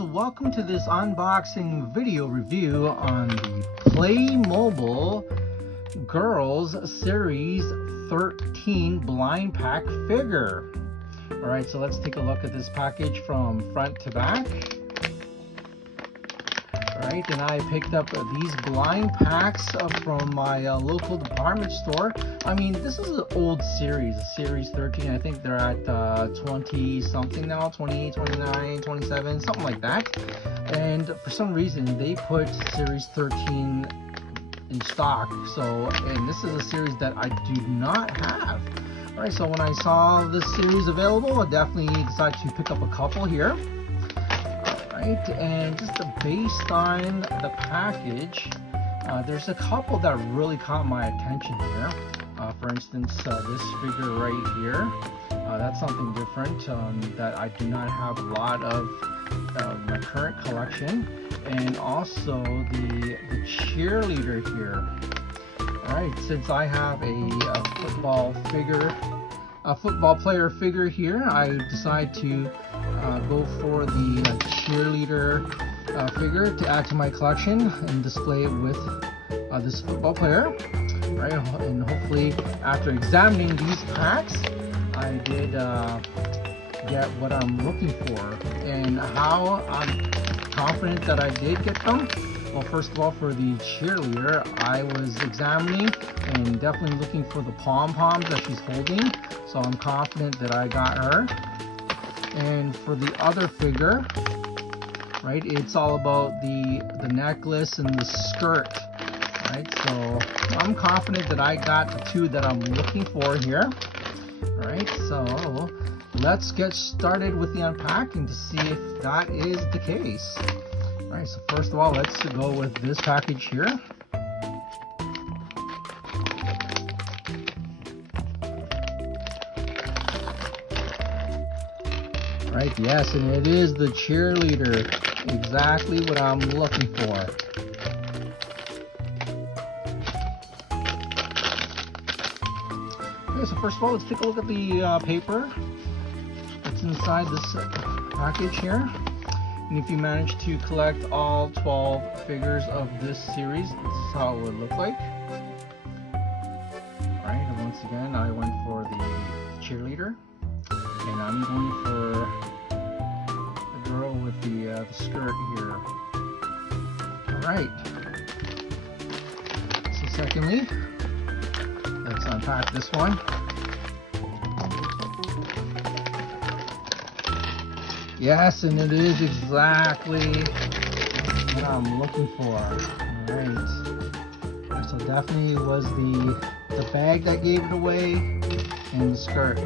guys, welcome to this unboxing video review on the Playmobil Girls Series 13 blind pack figure. Alright, so let's take a look at this package from front to back. Alright, and I picked up these blind packs from my local department store. I mean, this is an old series, Series 13. I think they're at 20 something now, 20, 29, 27, something like that. And for some reason, they put Series 13 in stock. So, and this is a series that I do not have. Alright, so when I saw this series available, I definitely decided to pick up a couple here. And just based on the package, there's a couple that really caught my attention here. For instance, this figure right here, that's something different that I do not have a lot of my current collection. And also the cheerleader here. Alright, since I have a football player figure here, I decided to go for the cheerleader figure to add to my collection and display it with this football player. Right, and hopefully after examining these packs, I did get what I'm looking for. And how I'm confident that I did get them? Well, first of all, for the cheerleader, I was examining and definitely looking for the pom-poms that she's holding, so I'm confident that I got her. And for the other figure, right, it's all about the necklace and the skirt, right? So I'm confident that I got the two that I'm looking for here. All right, so let's get started with the unpacking to see if that is the case. All right, so first of all, let's go with this package here. Right, yes, and it is the cheerleader. Exactly what I'm looking for. Okay, so first of all, let's take a look at the paper that's inside this package here. And if you manage to collect all 12 figures of this series, this is how it would look like. Alright, and once again, I went for the cheerleader. And I'm going for the girl with the skirt here. Alright. So secondly, let's unpack this one. Yes, and it is exactly what I'm looking for. Alright. So definitely it was the bag that gave it away and the skirt.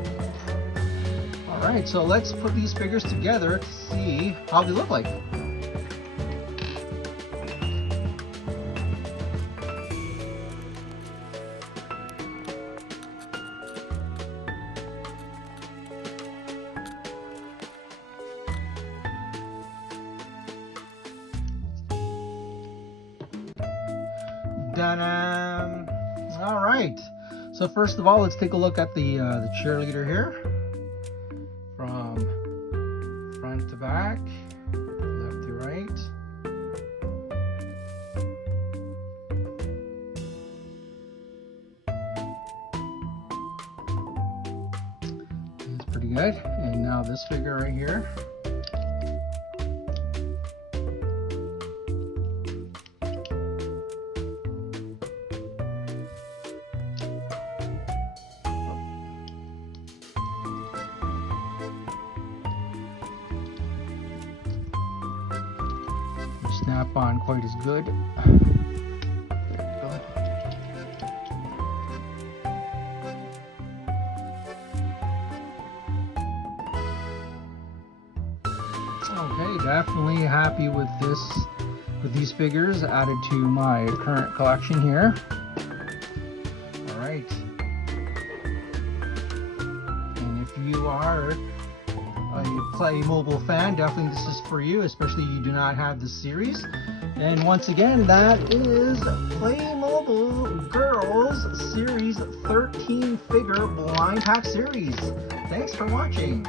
Alright, so let's put these figures together to see how they look like. Ta-da! Alright, so first of all, let's take a look at the cheerleader here. From front to back, left to right. It's pretty good. And now this figure right here. Snap on quite as good. There we go. Okay, definitely happy with these figures added to my current collection here. All right, and if you are a Playmobil fan, definitely this is for you, especially if you do not have this series. And once again, that is Playmobil Girls Series 13 figure blind pack series. Thanks for watching.